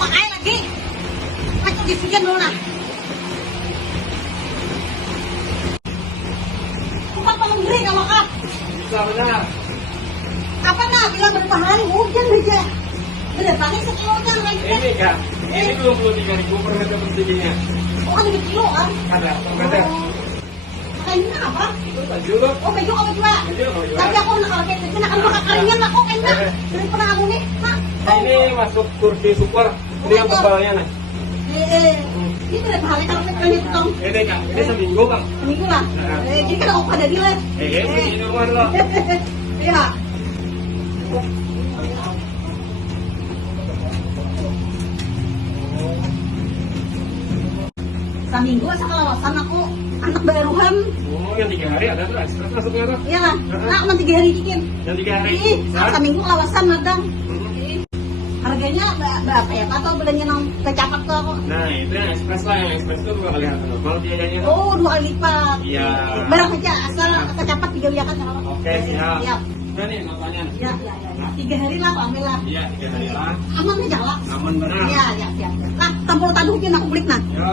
pakai lagi. Aku disikan dulu nah. Bukan pengendri kalau kak. Bisa benar. Apa nah bilang berapa hari hujan aja. Bener pakai sekilonya lagi. Ini kak, ini 23.000 per meter persedinya. Oh kan lebih kilo kan? Ada per meter. Kayaknya apa? Itu baju lo. Oh baju apa juga? Baju apa juga? Tapi aku nak kayak gitu, nak makan keringan aku enak. Dari pernah aku nih, nak. Ini masuk Turki super. Ini yang tebalnya nih. Ini berapa hari kalau kita hitung? Ini kak, ini seminggu bang. Seminggu lah. Jadi kan aku pada dealer. Ini rumah lo. Iya. Seminggu sekalawasan aku anak baruhan. Oh, yang 3 hari ada tuh ekstra masuknya tuh. Iya lah. Nah, cuma 3 hari bikin. Yang 3 hari. Ih, seminggu kawasan madang. Hmm. Harganya berapa ya? Atau belanja nang kecapat tuh aku? Nah, itu yang ekspres lah, yang ekspres itu 2 kali harga. Kalau biayanya itu. Oh, 2 kali lipat. Iya. Barang aja asal kecapat 3 liakan kan? Oke, siap. Siap. Udah nih notanya. Ya. 3 hari lah, Pak Amel lah. Iya, 3 hari lah. Aman aja lah. Aman benar. Iya, siap. Nah, tampol taduhin aku beli nah. Yo.